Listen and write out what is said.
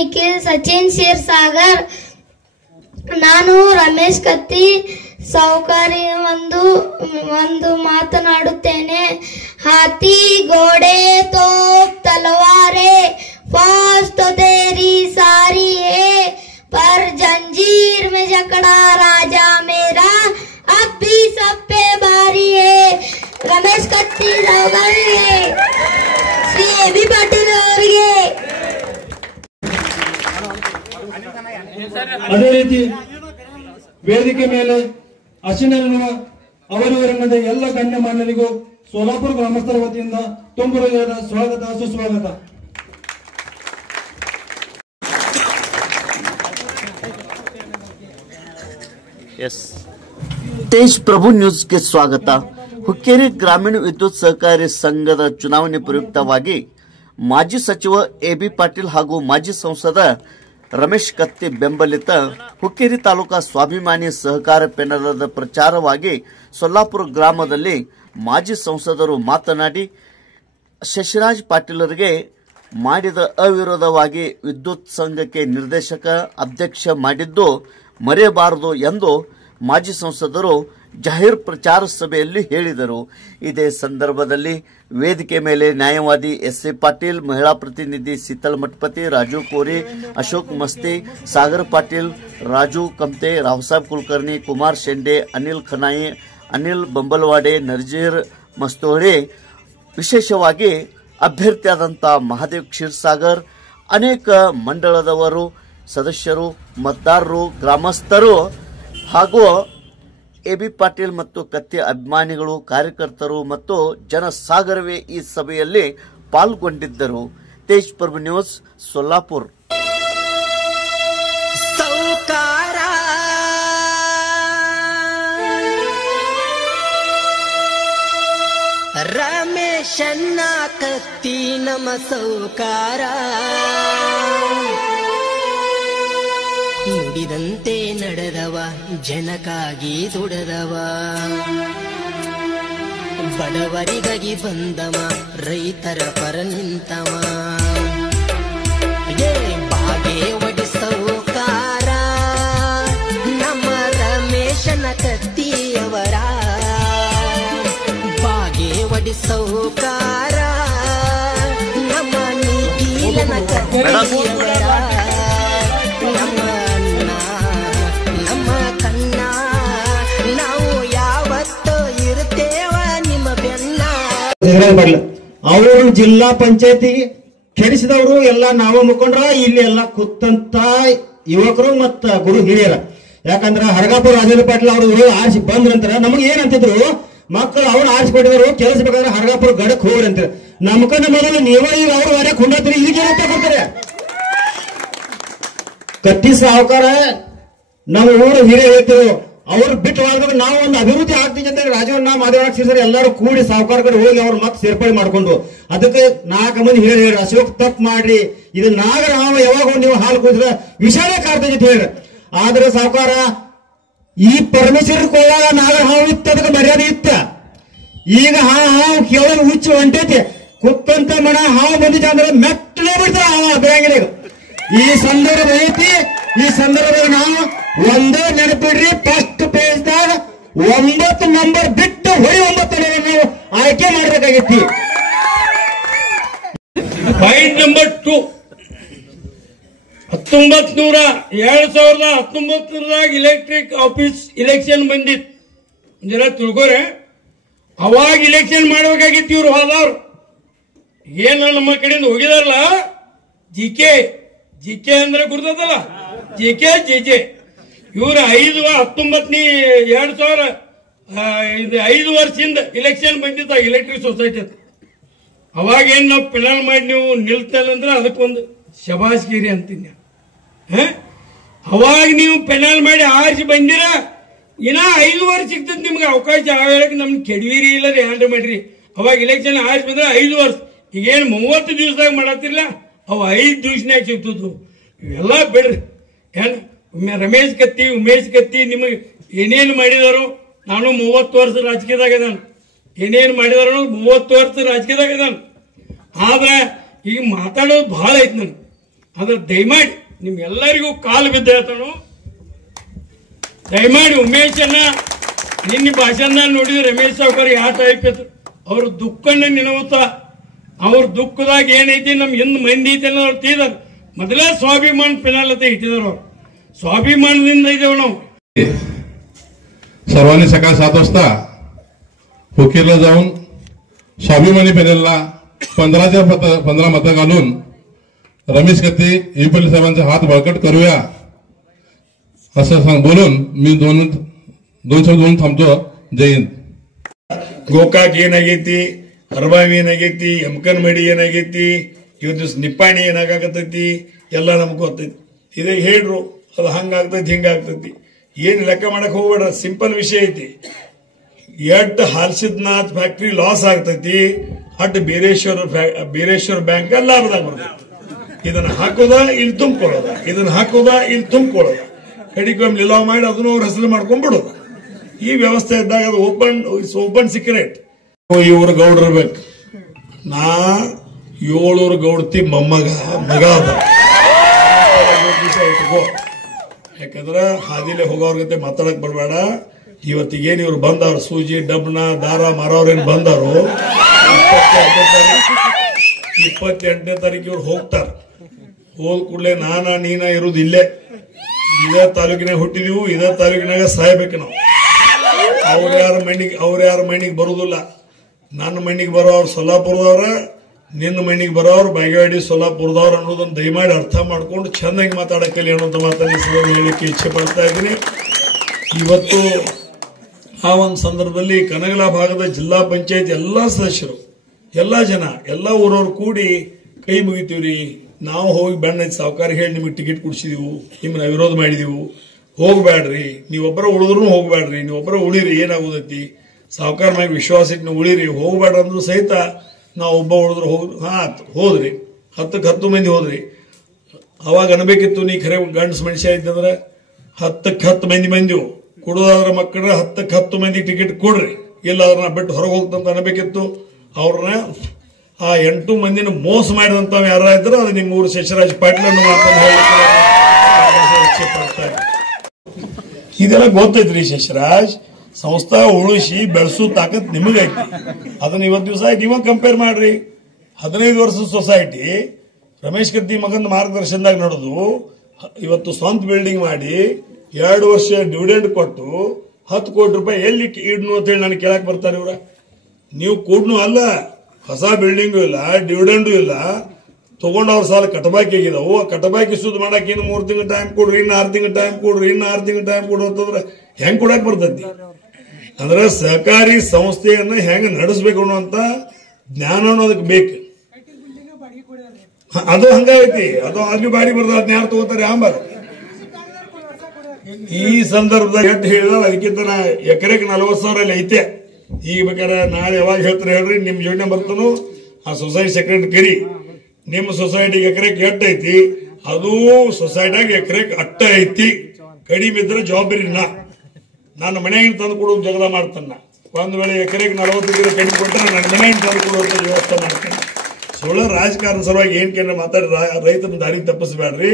ನಿಖಿಲ್, ಸಚಿನ್ ಕ್ಷೀರಸಾಗರ್. ನಾನು ರಮೇಶ್ ಕತ್ತಿ ಸಾವುಕಾರಿ ಒಂದು ಮಾತನಾಡುತ್ತೇನೆ. ಹಾಥಿ ಘೋಡೆ तोप तलवारे फौज तो तेरी सारी है, पर जंजीर में जकड़ा राजा मेरा अब भी सब पे भारी है. रमेश कत्ತಿ ಸಾವುಕಾರಿಗೆ, ಶ್ರೀ ಎ.ಬಿ. ಪಾಟೀಲ್ ಅವರಿಗೆ. ಅದೇ ರೀತಿ ವೇದಿಕೆ ಮೇಲೆ ಅಶಿನರುವ ಅವರಿವರಿಂದ ಎಲ್ಲ ಗಣ್ಯಮಾನ್ಯರಿಗೂ ಸೋಲಾಪುರ ಗ್ರಾಮಸ್ಥರ ವತಿಯಿಂದ ತುಂಬ ಹೃದಯದ ಸ್ವಾಗತ ಸುಸ್ವಾಗತ. तेज प्रभु न्यूज ಗೆ ಸ್ವಾಗತ. ಹುಕ್ಕೇರಿ ಗ್ರಾಮೀಣ ವಿದ್ಯುತ್ ಸಹಕಾರಿ ಸಂಘದ ಚುನಾವಣೆ ಪ್ರಯುಕ್ತವಾಗಿ ಮಾಜಿ ಸಚಿವ ಎ.ಬಿ. ಪಾಟೀಲ್ ಹಾಗೂ ಮಾಜಿ ಸಂಸದ ರಮೇಶ್ ಕತ್ತಿ ಬೆಂಬಲಿತ ಹುಕ್ಕೇರಿ ತಾಲೂಕಾ ಸ್ವಾಭಿಮಾನಿ ಸಹಕಾರ ಪೆನಲದ ಪ್ರಚಾರವಾಗಿ ಸೊಲ್ಲಾಪುರ ಗ್ರಾಮದಲ್ಲಿ ಮಾಜಿ ಸಂಸದರು ಮಾತನಾಡಿ ಶಶಿರಾಜ್ ಪಾಟೀಲರಿಗೆ ಮಾಡಿದ ಅವಿರೋಧವಾಗಿ ವಿದ್ಯುತ್ ಸಂಘಕ್ಕೆ ನಿರ್ದೇಶಕ ಅಧ್ಯಕ್ಷ ಮಾಡಿದ್ದು ಮರೆಯಬಾರದು ಎಂದು ಮಾಜಿ ಸಂಸದರು ಜಾಹೀರ್ ಪ್ರಚಾರ ಸಭೆಯಲ್ಲಿ ಹೇಳಿದರು. ಇದೇ ಸಂದರ್ಭದಲ್ಲಿ ವೇದಿಕೆ ಮೇಲೆ ನ್ಯಾಯವಾದಿ ಎಸ್.ಎ. ಪಾಟೀಲ್, ಮಹಿಳಾ ಪ್ರತಿನಿಧಿ ಶೀತಲ್ ಮಠಪತಿ, ರಾಜು ಕೋರಿ, ಅಶೋಕ್ ಮಸ್ತಿ, ಸಾಗರ್ ಪಾಟೀಲ್, ರಾಜು ಕಮ್ತೆ, ರಾವ್ಸಾಬ್ ಕುಲಕರ್ಣಿ, ಕುಮಾರ್ ಶೆಂಡೆ, ಅನಿಲ್ ಖನಾಯಿ, ಅನಿಲ್ ಬಂಬಲ್ವಾಡೆ, ನರ್ಜೀರ್ ಮಸ್ತೋಡೆ, ವಿಶೇಷವಾಗಿ ಅಭ್ಯರ್ಥಿಯಾದಂಥ ಮಹಾದೇವ್ ಕ್ಷೀರಸಾಗರ್, ಅನೇಕ ಮಂಡಳದವರು, ಸದಸ್ಯರು, ಮತದಾರರು, ಗ್ರಾಮಸ್ಥರು ಹಾಗೂ ಎ.ಬಿ. ಪಾಟೀಲ್ ಮತ್ತು ಕತ್ತಿ ಅಭಿಮಾನಿಗಳು, ಕಾರ್ಯಕರ್ತರು ಮತ್ತು ಜನಸಾಗರವೇ ಈ ಸಭೆಯಲ್ಲಿ ಪಾಲ್ಗೊಂಡಿದ್ದರು. ತೇಜ್ ಪ್ರಭು ನ್ಯೂಸ್, ಸೊಲ್ಲಾಪುರ್. ರಮೇಶನ್ನ ಕತ್ತಿ ನಮ ಸೌಕಾರ, ನುಡಿದಂತೆ ನಡೆದವ, ಜನಕ್ಕಾಗಿ ದುಡದವ, ಬಡವರಿಗಾಗಿ ಬಂದವ, ರೈತರ ಪರ ನಿಂತವ, ಬಾಗೆ ಒಡಿಸೌಕಾರ ನಮ್ಮ ರಮೇಶನ ಕತ್ತಿಯವರ, ಬಾಗೆ ಒಡಿಸೌಕಾರ ನಮ್ಮ ನಿಖಿಲನ ಕತ್ತಿಯವರ, ನಮ್ಮ ಕಣ್ಣ ನಾವು ಯಾವತ್ತೂ ಇರ್ತೇವ ನಿಮ್ಮ ಬೆನ್ನ. ಅವರು ಜಿಲ್ಲಾ ಪಂಚಾಯತಿ ಕೆಡಿಸಿದವರು ಎಲ್ಲ ನಾವು ಮುಖಂಡ್ರ, ಇಲ್ಲಿ ಎಲ್ಲ ಕೂತಂತ ಯುವಕರು ಮತ್ತ ಗುರು ಹಿರಿಯರ. ಯಾಕಂದ್ರ ಹರಗಾಪುರ ರಾಜೇಂದ್ರ ಪಾಟೀಲ್ ಅವರು ಆರಿಸಿ ಬಂದ್ರಂತರ ನಮಗೆ ಏನಂತಿದ್ರು, ಮಕ್ಕಳು ಅವ್ರು ಆರಿಸಿಕೊಟ್ಟಿದ್ರು, ಕೆಲಸ ಬೇಕಾದ್ರೆ ಹರಗಾಪುರ ಗಡಕ್ ಹೋಗ್ರಿ ಅಂತಾರೆ. ನಮ್ಕಂದ ಮೊದಲು ನೀವ ಈಗ ಅವ್ರು ವರೆ ಕೊಂಡತ್ರಿ, ಈಗ ಏನಂತ ಕೊಡ್ತಾರೆ. ಕತ್ತಿ ಸಾವುಕಾರ ನಮ್ಮ ಊರು ಹಿರಿಯ ಹೇಳ್ತೇವೆ, ಅವ್ರು ಬಿಟ್ಟು ಮಾಡ್ಬೇಕು, ನಾವು ಒಂದು ಅಭಿವೃದ್ಧಿ ಆಗ್ತೀವಿ ಅಂತ ರಾಜವನ್ನ ಮಾದೇವಣ್ಣ ಸೇರಿಸಿ ಎಲ್ಲರೂ ಕೂಡಿ ಸಾವುಕಾರ ಕಡೆ ಹೋಗಿ ಅವ್ರು ಮತ್ತೆ ಸೇರ್ಪಡೆ ಮಾಡ್ಕೊಂಡು, ಅದಕ್ಕೆ 4 ಮಂದಿ ಹೇಳಿ ಅಶೋಕ್ ತಪ್ಪು ಮಾಡ್ರಿ, ಇದು ನಾಗರ ಹಾವ ಯಾವಾಗ ನೀವು ಹಾಲು ಕುಡಿದ್ರೆ ವಿಷಾದ ಕಾಡ್ತೈತಿ ಅಂತ ಹೇಳಿ. ಆದ್ರೆ ಸಾವುಕಾರ ಈ ಪರಮೇಶ್ವರ ಕೋವಾಗ ನಾಗರ ಹಾವು ಇತ್ತು, ಅದಕ್ಕೆ ಮರ್ಯಾದೆ ಇತ್ತ. ಈಗ ಹಾವು ಕೇವಲ ಹುಚ್ಚು ಹೊಂಟೈತಿ, ಕುತ್ತಂತ ಮನ ಹಾವು ಬಂದಿದ್ದ ಅಂದ್ರೆ ಮೆಟ್ಟಲೇ ಬಿಡ್ತಾರ, ಹಾವ ಬೆಳಂಗಿಲ್ಲ. ಈ ಸಂದರ್ಭ ಐತಿ, ಈ ಸಂದರ್ಭದಾಗ ನಾವು ಒಂದೇ ನೆನಪಿಡ್ರಿ, ಫಸ್ಟ್ ಪೇಜ್ದಾಗ 9 ನಂಬರ್ ಬಿಟ್ಟು ಹೊಳಿ 9 ನಾವು ಆಯ್ಕೆ ಮಾಡ್ಬೇಕಾಗಿತ್ತು. ಪಾಯಿಂಟ್ ನಂಬರ್ 2, 2019ದಾಗ ಇಲೆಕ್ಟ್ರಿಕ್ ಆಫೀಸ್ ಇಲೆಕ್ಷನ್ ಬಂದಿತ್ತು, ಜರ ತಿಳ್ಕೊರೆ. ಅವಾಗ ಇಲೆಕ್ಷನ್ ಮಾಡ್ಬೇಕಾಗಿತ್ತು. ಇವ್ರು ಹೋದವ್ರು ಏನ ನಮ್ಮ ಕಡೆಯಿಂದ ಹೋಗಿದಾರಲ್ಲ, ಜಿಕೆ ಅಂದ್ರೆ ಗುರ್ತದಲ್ಲ, ಜಿಕೆ ಜೆಜೆ, ಇವ್ರ 5 ವರ್ಷದಿಂದ ಇಲೆಕ್ಷನ್ ಬಂದಿದ್ದ ಎಲೆಕ್ಟ್ರಿಕ್ ಸೊಸೈಟಿ. ಅವಾಗ ಏನ್ ನಾವು ಪೆನಲ್ ಮಾಡಿ ನೀವು ನಿಲ್ತಲ್ಲ ಅಂದ್ರೆ ಅದಕ್ಕೊಂದು ಶಬಾಸ್ಗಿರಿ ಅಂತೀನಿ. ಅವಾಗ ನೀವು ಪೆನಲ್ ಮಾಡಿ ಆರಿಸಿ ಬಂದಿರ, ಇನ್ನ 5 ವರ್ಷ ಸಿಗ್ತದೆ ನಿಮ್ಗೆ ಅವಕಾಶ. ಆ ಹೇಳಕ್ ನಮ್ಗೆ ಕೆಡವಿರಿ ಇಲ್ಲ ರೀ, ಹ್ಯಾಂಡ್ಲ್ ಮಾಡ್ರಿ. ಅವಾಗ ಇಲೆಕ್ಷನ್ ಆರಿಸಿ ಬಂದ್ರೆ 5 ವರ್ಷ, ಈಗೇನು 30 ದಿವಸದಾಗ ಮಾಡತ್ತಿಲ್ಲ, ಅವು 5 ದಿವಸನಾಗ ಸಿಗ್ತದ್ದು. ಇವೆಲ್ಲ ಬಿಡ್ರಿ. ಏನ್ ರಮೇಶ್ ಕತ್ತಿ, ಉಮೇಶ್ ಕತ್ತಿ ನಿಮಗೆ ಏನೇನು ಮಾಡಿದಾರೋ, ನಾನು 30 ವರ್ಷ ರಾಜಕೀಯದಾಗ ಇದ್ದಾನೆ, ಏನೇನು ಮಾಡಿದಾರೋ 30 ವರ್ಷ ರಾಜಕೀಯದಾಗ ಇದ್ದಾನೆ. ಆದ್ರೆ ಈಗ ಮಾತಾಡೋದು ಬಹಳ ಐತಿ. ನನ್ಗೆ ಅದ್ರ ದಯಮಾಡಿ ನಿಮ್ಗೆಲ್ಲರಿಗೂ ಕಾಲು ಬಿದ್ದ ಹೇಳ್ತಾನು. ದಯಮಾಡಿ ಉಮೇಶನ್ನ ನಿನ್ನ ಭಾಷಣ ನೋಡಿದ್ರೆ ರಮೇಶ್ ಸಾವ್ಕಾರ್ ಯಾವ ಟೈಪ್ ಇತ್ತು, ಅವ್ರ ದುಃಖನ ನಿನಗುತ್ತ, ಅವ್ರ ದುಃಖದಾಗ ಏನೈತಿ ನಮ್ ಹಿಂದ್ ಮಂದಿ ಐತಿ ಅನ್ನೋರು ತೀದಾರ. ಮೊದಲೇ ಸ್ವಾಭಿಮಾನ ಪಿನಾಲತೆ ಇಟ್ಟಿದಾರ. ಅವ್ರು स्वाभिमानದಿಂದ ಇದ್ದೇವೆ ನಾವು. सर्वांनी सकाळ 7 वाजता हुकेरला जाऊन स्वाभिमानी पॅनेलला 15 मतं घालून रमेश कत्ते पाटील साहेबांचा हात बळकट करूया असं बोलून मी दोन शब्द बोलून थांबतो. जय हिंद. ಗೋಕಾಕ್ ಏನಾಗೈತಿ, ಅರ್ಬಾವಿ ಏನಾಗೈತಿ, ಎಮ್ಕನ್ಮಡಿ ಏನಾಗೈತಿ, ಇವತ್ತು ನಿಪ್ಪಾಣಿ ಏನಾಗತೈತಿ ಎಲ್ಲ ನಮ್ಗೆ ಗೊತ್ತೈತಿ. ಇದೇ ಹೇಳ್ರು ಅದು ಹಂಗಾಗ್ತೈತಿ ಹಿಂಗಾಗ್ತೈತಿ, ಏನ್ ಲೆಕ್ಕ ಮಾಡಕ್ ಹೋಗ್ಬೇಡ. ಸಿಂಪಲ್ ವಿಷಯ ಐತಿ. ಎಟ್ ಹಾಲ್ಸಿದ್ನಾಥ್ ಫ್ಯಾಕ್ಟ್ರಿ ಲಾಸ್ ಆಗ್ತೈತಿ, ಅಟ್ ಬೀರೇಶ್ವರ ಬ್ಯಾಂಕ್ ಲಾಭದಾಗ ಬರ್ತೈತಿ. ಇದನ್ನ ಹಾಕೋದ ಇಲ್ಲಿ ತುಂಬಿಕೊಳ್ಳೋದ, ಇದನ್ನ ಹಾಕೋದ ಇಲ್ಲಿ ತುಂಬಿಕೊಳ್ಳೋದ, ಕಡಿಕೊಮ್ಮೆ ನಿಲಾವ್ ಮಾಡಿ ಅದನ್ನು ಅವ್ರ ಹೆಸರು ಮಾಡ್ಕೊಂಡ್ಬಿಡೋದ. ಈ ವ್ಯವಸ್ಥೆ ಇದ್ದಾಗ ಅದು ಓಪನ್ ಸೀಕ್ರೆಟ್. ಇವ್ರ ಗೌಡ್ರಬೇಕು, ನಾ 7 ಗೌಡ್ತಿ ಮೊಮ್ಮಗ ಮಗ ಅದ. ಇಟ್ಕೋ, ಯಾಕಂದ್ರ ಹಾದಿಲೆ ಹೋಗೋರ್ ಜೊತೆ ಮಾತಾಡಕ್ ಬರಬೇಡ. ಇವತ್ತಿಗೇನು ಇವ್ರು ಬಂದವ್ರು, ಸೂಜಿ ಡಬ್ನ ದಾರ ಮಾರವ್ರೇನು ಬಂದವರು. 28ನೇ ತಾರೀಕು ಇವ್ರು ಹೋಗ್ತಾರ. ಹೋದ ಕೂಡಲೇ ನೀನ ಇರುವುದು ಇಲ್ಲೇ, ಇದೇ ತಾಲೂಕಿನಾಗ ಹುಟ್ಟಿದೀವು, ಇದೇ ತಾಲೂಕಿನಾಗ ಸಾಯ್ಬೇಕು ನಾವು. ಅವ್ರ ಯಾರ ಮಣ್ಣಿಗೆ ಬರುದಿಲ್ಲ. ನನ್ನ ಮಣ್ಣಿಗೆ ಬರೋರು ಸೊಲ್ಲಾಪುರದವ್ರ, ನಿನ್ನ ಮಣ್ಣಿಗೆ ಬರೋರು ಬಾಗೇವಾಡಿ ಸೊಲ್ಲಾಪುರದವ್ರ ಅನ್ನೋದನ್ನ ದಯಮಾಡಿ ಅರ್ಥ ಮಾಡ್ಕೊಂಡು ಚೆನ್ನಾಗಿ ಮಾತಾಡಕ್ಕಲ್ಲಿ ಅನ್ನೋಂಥ ಮಾತನ್ನ ಹೇಳಲಿಕ್ಕೆ ಇಚ್ಛೆ ಪಡ್ತಾ ಇದ್ದೀನಿ. ಇವತ್ತು ಆ ಒಂದು ಸಂದರ್ಭದಲ್ಲಿ ಕನಗಲ ಭಾಗದ ಜಿಲ್ಲಾ ಪಂಚಾಯತ್ ಎಲ್ಲಾ ಸದಸ್ಯರು, ಎಲ್ಲಾ ಜನ, ಎಲ್ಲಾ ಊರವ್ರು ಕೂಡಿ ಕೈ ಮುಗಿತೀವ್ರಿ. ನಾವು ಹೋಗಿ ಬೆಣ್ಣ ಸಾವುಕಾರ ಹೇಳಿ ನಿಮಗೆ ಟಿಕೆಟ್ ಕೊಡ್ಸಿದೀವು, ನಿಮ್ಮನ್ನ ವಿರೋಧ ಮಾಡಿದೀವು, ಹೋಗ್ಬೇಡ್ರಿ, ನೀವೊಬ್ಬರ ಉಳಿದ್ರು ಹೋಗ್ಬೇಡ್ರಿ, ನೀವೊಬ್ಬರ ಉಳಿರಿ, ಏನಾಗೋದೈತಿ, ಸಾವುಕಾರ ಮ್ಯಾಗ ವಿಶ್ವಾಸ ಇಟ್ಟು ನೀವು ಉಳಿರಿ, ಹೋಗ್ಬೇಡ್ರ ಅಂದ್ರು ಸಹಿತ ನಾವು ಒಬ್ಬ ಉಳಿದ್ರು ಹೋದ್ರಿ. 10 ಮಂದಿ ಹೋದ್ರಿ. ಅವಾಗ ಅನ್ಬೇಕಿತ್ತು, ನೀ ಖರೆ ಗಂಡ್ಸ್ ಮನುಷ್ಯ ಇದ್ದಂದ್ರೆ 10 ಮಂದಿವು ಕೊಡೋದಾದ್ರ ಮಕ್ಕಳ 10 ಮಂದಿ ಟಿಕೆಟ್ ಕೊಡ್ರಿ, ಇಲ್ಲ ಅದನ್ನ ಬಿಟ್ಟು ಹೊರಗೆ ಹೋಗ್ತಂತ ಅನ್ಬೇಕಿತ್ತು. ಅವ್ರನ್ನ ಆ 8 ಮಂದಿನ ಮೋಸ ಮಾಡಿದಂತ ಯಾರ ಇದ್ರೆ ಅದು ನಿಮ್ಮ ಊರು ಶಶಿರಾಜ್ ಪಾಟೀಲ್ ಅನ್ನೋ ಮಾತನ್ನು ಇಚ್ಛೆ ಪಡ್ತಾರೆ. ಇದೆಲ್ಲ ಗೊತ್ತೈತ್ರಿ ಶಶಿರಾಜ್. ಸಂಸ್ಥಾ ಉಳಿಸಿ ಬೆಳೆಸೋ ತಾಕತ್ ನಿಮಗೈತಿ. ಅದನ್ನ ಇವತ್ತು ದಿವಸ ನೀವ ಕಂಪೇರ್ ಮಾಡ್ರಿ. 15 ವರ್ಷದ ಸೊಸೈಟಿ ರಮೇಶ್ ಕತ್ತಿ ಮಗನ ಮಾರ್ಗದರ್ಶನದಾಗ ನಡೆದು ಇವತ್ತು ಸ್ವಂತ ಬಿಲ್ಡಿಂಗ್ ಮಾಡಿ 2 ವರ್ಷ ಡಿವಿಡೆಂಡ್ ಕೊಟ್ಟು 10 ಕೋಟಿ ರೂಪಾಯಿ ಎಲ್ಲಿ ಇಡ್ನು ಅಂತ ಹೇಳಿ ನನಗೆ ಕೇಳಕ್ ಬರ್ತಾರೆ ಇವ್ರ. ನೀವು ಕೂಡ್ನು ಅಲ್ಲ, ಹೊಸ ಬಿಲ್ಡಿಂಗು ಇಲ್ಲ, ಡಿವಿಡೆಂಡು ಇಲ್ಲ, ತಗೊಂಡವ್ರ ಸಾಲ ಕಟಬಾಕಿ ಆಗಿದಾವು. ಆ ಕಟಬಾಕಿ ಸುದ್ದಿ ಮಾಡಕ್ ಇನ್ನು 3 ತಿಂಗಳ ಟೈಮ್ ಕೊಡ್ರಿ, ಇನ್ನು 6 ತಿಂಗಳ ಟೈಮ್ ಕೊಡ್ರಿ, ಇನ್ನು 6 ತಿಂಗಳ ಟೈಮ್ ಕೊಡ್ರಿ ಅಂತಂದ್ರೆ ಹೆಂಗ್ ಕೊಡಕ್ ಬರ್ತೈತಿ? ಅಂದ್ರೆ ಸಹಕಾರಿ ಸಂಸ್ಥೆಯನ್ನ ಹೆಂಗ್ ನಡೆಸಬೇಕು ಅನ್ನುವಂತ ಜ್ಞಾನ ಅನ್ನೋದಕ್ಕೆ ಬೇಕು. ಅದು ಹಂಗೈತಿ. ಅದು ಅಲ್ಲಿ ಬಾಡಿ ಬರ್ದ ಅದನ್ನ ಯಾರು ತಗೋತಾರೆ ಆಂಬಾರ. ಈ ಸಂದರ್ಭದಾಗ ಎಷ್ಟು ಹೇಳಿದ್ರೆ ಅದಕ್ಕಿಂತ ಎಕರೆಗೆ 40,000 ಐತೆ. ಈಗ ಬೇಕಾದ್ರೆ ನಾಳೆ ಯಾವಾಗ ಹೇಳ್ತಾರೆ ಹೇಳ್ರಿ, ನಿಮ್ ಯೋಜನೆ ಬರ್ತಾನು ಆ ಸೊಸೈಟಿ ಸೆಕ್ರೆಟರಿ ಕರಿ. ನಿಮ್ಮ ಸೊಸೈಟಿಗೆ ಎಕರೆಗೆ ಎಷ್ಟು ಐತಿ, ಅದು ಸೊಸೈಟಿಯಾಗ ಎಕರೆಗೆ ಅಟ್ಟ ಐತಿ, ಕಡಿಮೆ ಇದ್ರೆ ಜವಾಬ್ದಾರಿ ನನ್ನ ಮನೆಯಿಂದ ತಂದು ಕೊಡೋದು ಜಗದ ಮಾಡ್ತಾನ. ಒಂದ್ ವೇಳೆ ಎಕರೆಗೆ 40 ಕಡಿಮೆ ಕೊಟ್ಟರೆ ನನ್ನ ಮನೆಯಿಂದ ತಂದು ಕೊಡುವಂತ ವ್ಯವಸ್ಥೆ ಮಾಡ್ತಾನೆ. ಸುಳ್ಳ ರಾಜಕಾರಣ ಸಲುವಾಗಿ ಏನ್ ಕೇಂದ್ರ ಮಾತಾಡಿ ರೈತನ ದಾರಿ ತಪ್ಪಿಸಬೇಡ್ರಿ.